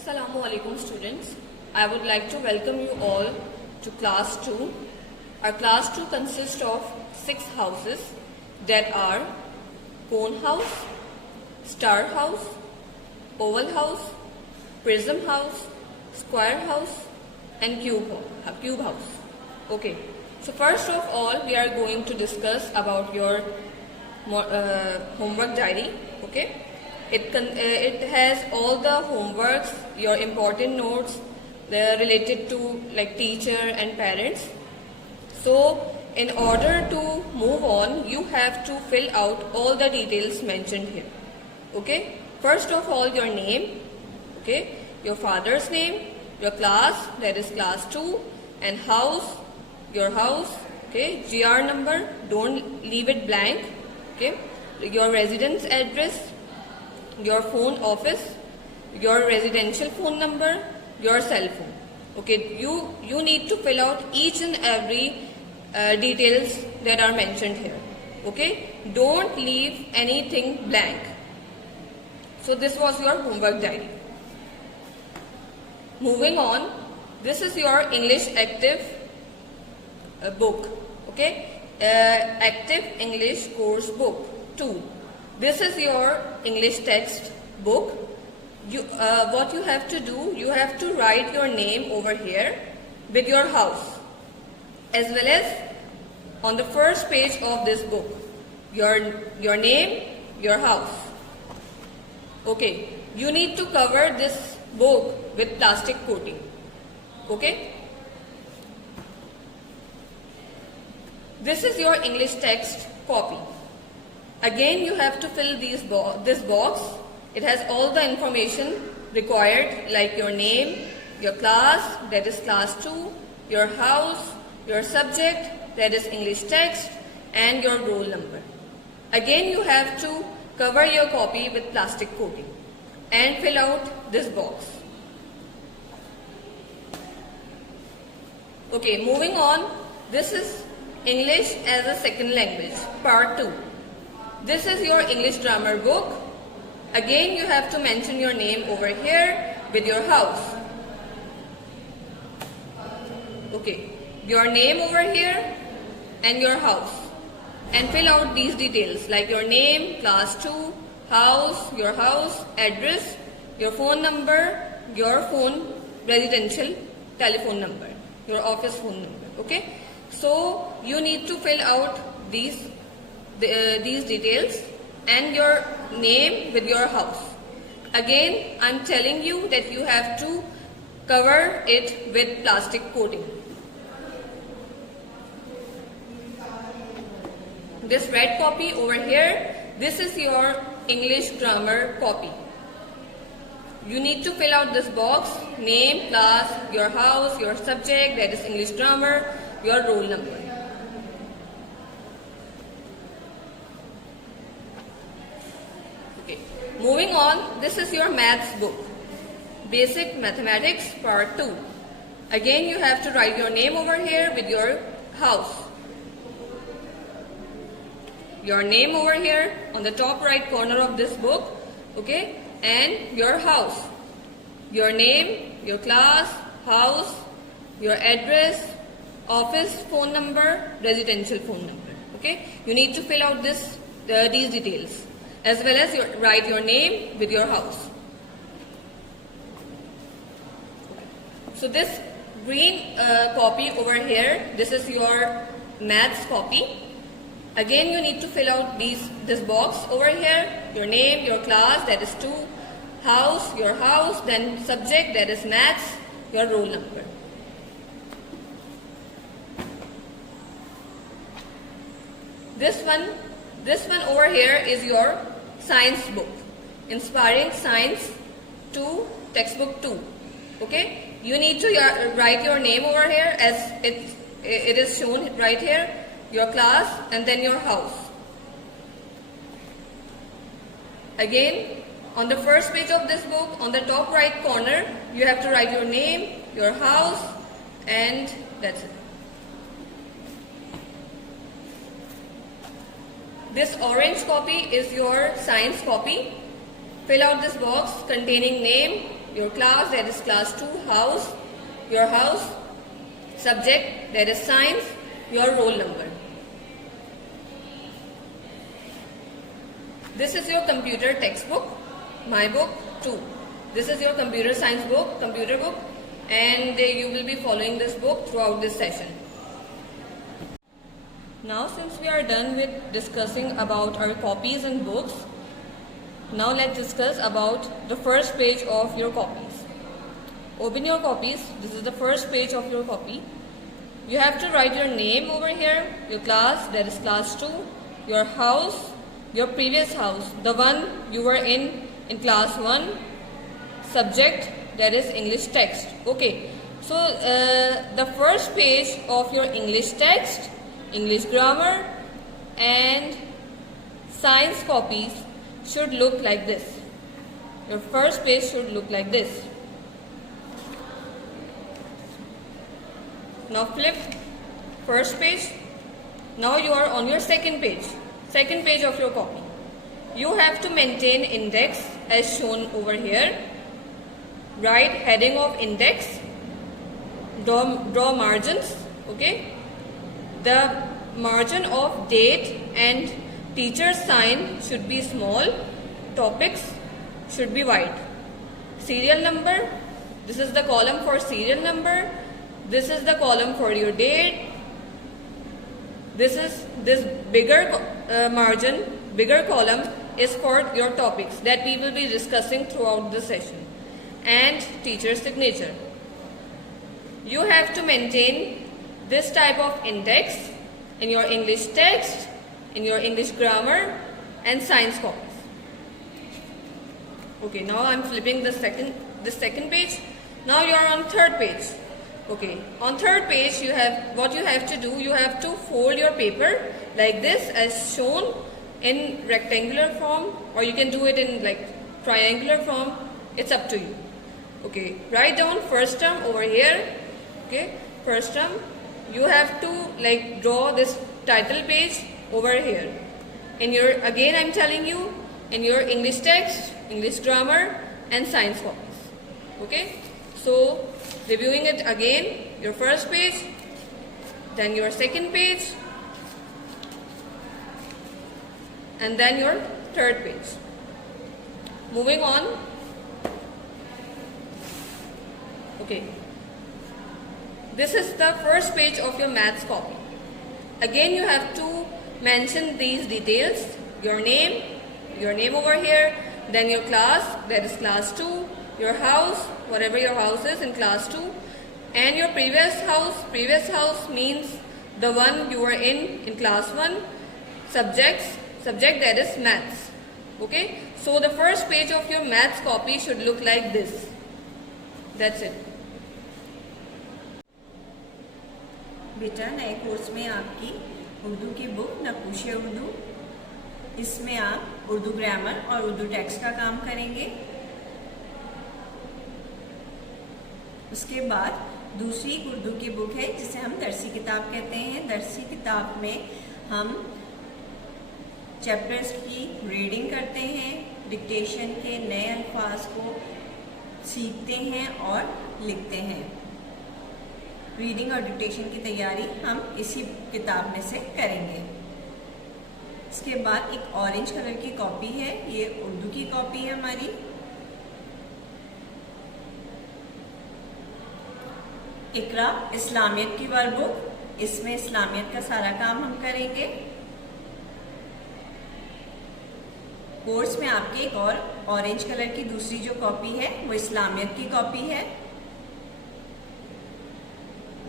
Assalamu alaikum students. I would like to welcome you all to class 2. Our class 2 consists of 6 houses that are cone house, star house, oval house, prism house, square house and cube house. Okay. So first of all we are going to discuss about your homework diary. Okay. It has all the homeworks, your important notes, they're related to like teacher and parents. So in order to move on, you have to fill out all the details mentioned here. Okay. First of all, your name, okay, your father's name, your class, that is class 2, and house, your house, okay, GR number, don't leave it blank, okay, your residence address, your phone office, your residential phone number, your cell phone. Okay, you need to fill out each and every details that are mentioned here. Okay, don't leave anything blank. So this was your homework diary. Moving on, this is your English active book. Okay, active English course book 2. This is your English text book. What you have to do, you have to write your name over here with your house, as well as on the first page of this book, your name, your house. Okay, you need to cover this book with plastic coating. Okay. This is your English text copy. Again, you have to fill this box. It has all the information required, like your name, your class, that is class 2, your house, your subject, that is English text, and your roll number. Again, you have to cover your copy with plastic coating and fill out this box. Okay, moving on. This is English as a second language, part 2. This is your English grammar book. Again, you have to mention your name over here with your house. Okay, your name over here and your house. And fill out these details like your name, class 2, house, address, your phone number, your phone, residential telephone number, your office phone number. Okay, so you need to fill out these details and your name with your house. Again, I'm telling you that you have to cover it with plastic coating. This red copy over here, this is your English grammar copy. You need to fill out this box, name, class, your house, your subject, that is English grammar, your roll number. Moving on, this is your maths book, Basic Mathematics Part 2. Again, you have to write your name over here with your house. Your name over here on the top right corner of this book, okay, and your house. Your name, your class, house, your address, office phone number, residential phone number, okay. You need to fill out these details, as well as write your name with your house. So this green copy over here, this is your maths copy. Again, you need to fill out this box over here, your name, your class, that is 2, house, your house, then subject, that is maths, your roll number. This one over here is your science book, Inspiring Science 2, textbook 2. Okay, you need to write your name over here as it is shown right here, your class, and then your house. Again, on the first page of this book, on the top right corner, you have to write your name, your house, and that's it. This orange copy is your science copy. Fill out this box containing name, your class, that is class 2, house, your house, subject, that is science, your roll number. This is your computer textbook, my book 2. This is your computer science book, computer book, and you will be following this book throughout this session. Now since we are done with discussing about our copies and books, now let's discuss about the first page of your copies. Open your copies. This is the first page of your copy. You have to write your name over here, your class, that is class 2, your house, your previous house, the one you were in class 1, subject, that is English text. Okay, so the first page of your English text, English grammar and science copies should look like this. Your first page should look like this. Now flip first page. Now you are on your second page of your copy. You have to maintain index as shown over here. Write heading of index, draw margins, okay. The margin of date and teacher sign should be small, topics should be wide. Serial number, this is the column for serial number, this is the column for your date, this bigger margin, bigger column is for your topics that we will be discussing throughout the session, and teacher signature. You have to maintain this type of index in your English text, in your English grammar and science copies. Okay, now I'm flipping the second page. Now you are on third page. Okay, on third page you have to do, you have to fold your paper like this as shown in rectangular form, or you can do it in like triangular form. It's up to you. Okay, write down first term over here. Okay, first term. You have to like draw this title page over here. In your, again I'm telling you, in your English text, English grammar and science copies. Okay, so reviewing it again, your first page, then your second page, and then your third page. Moving on. Okay, this is the first page of your maths copy. Again you have to mention these details, your name over here, then your class, that is class 2, your house, whatever your house is in class 2, and your previous house means the one you were in class 1, subject that is maths. Okay, so the first page of your maths copy should look like this. That's it. बेटा, नए course में आपकी उर्दू की book नक्शे उर्दू, इसमें आप Urdu grammar और Urdu text का काम करेंगे। उसके बाद दूसरी उर्दू की बुक है जिसे हम दरसी किताब कहते हैं। दरसी किताब में हम चैप्टर्स की रीडिंग करते हैं, डिक्टेशन के नए अल्फाज को सीखते हैं और लिखते हैं। रीडिंग और डिक्टेशन की तैयारी हम इसी किताब में से करेंगे। इसके बाद एक ऑरेंज कलर की कॉपी है, ये उर्दू की कॉपी है हमारी। इकरा इस्लामियत की वर्कबुक, इसमें इस्लामियत का सारा काम हम करेंगे। कोर्स में आपके एक और ऑरेंज कलर की दूसरी जो कॉपी है वो इस्लामियत की कॉपी है।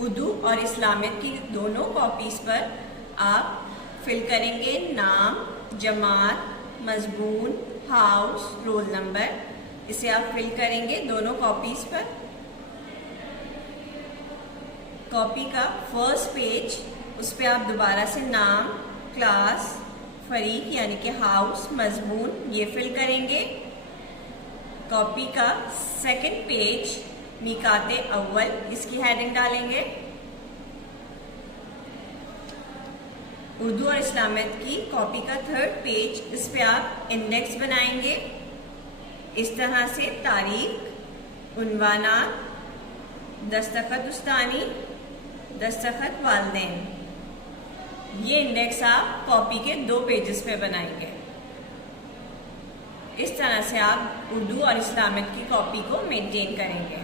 उर्दू और इस्लामियत की दोनों कॉपीज पर आप फिल करेंगे नाम, जमात, मजमून, हाउस, रोल नंबर, इसे आप फिल करेंगे दोनों कॉपीज पर। कॉपी का फर्स्ट पेज, उस पर आप दोबारा से नाम, क्लास, फरीक यानी कि हाउस, मजमून ये फिल करेंगे। कॉपी का सेकंड पेज मिकाते अव्वल, इसकी हेडिंग डालेंगे। उर्दू और इस्लामियत की कॉपी का थर्ड पेज, इस पे आप इंडेक्स बनाएंगे। इस तरह से तारीख, उन्वानात, दस्तखत उस्तानी, दस्तखत वालदैन। ये इंडेक्स आप कॉपी के 2 पेजेस पे बनाएंगे। इस तरह से आप उर्दू और इस्लामिक की कॉपी को मेंटेन करेंगे।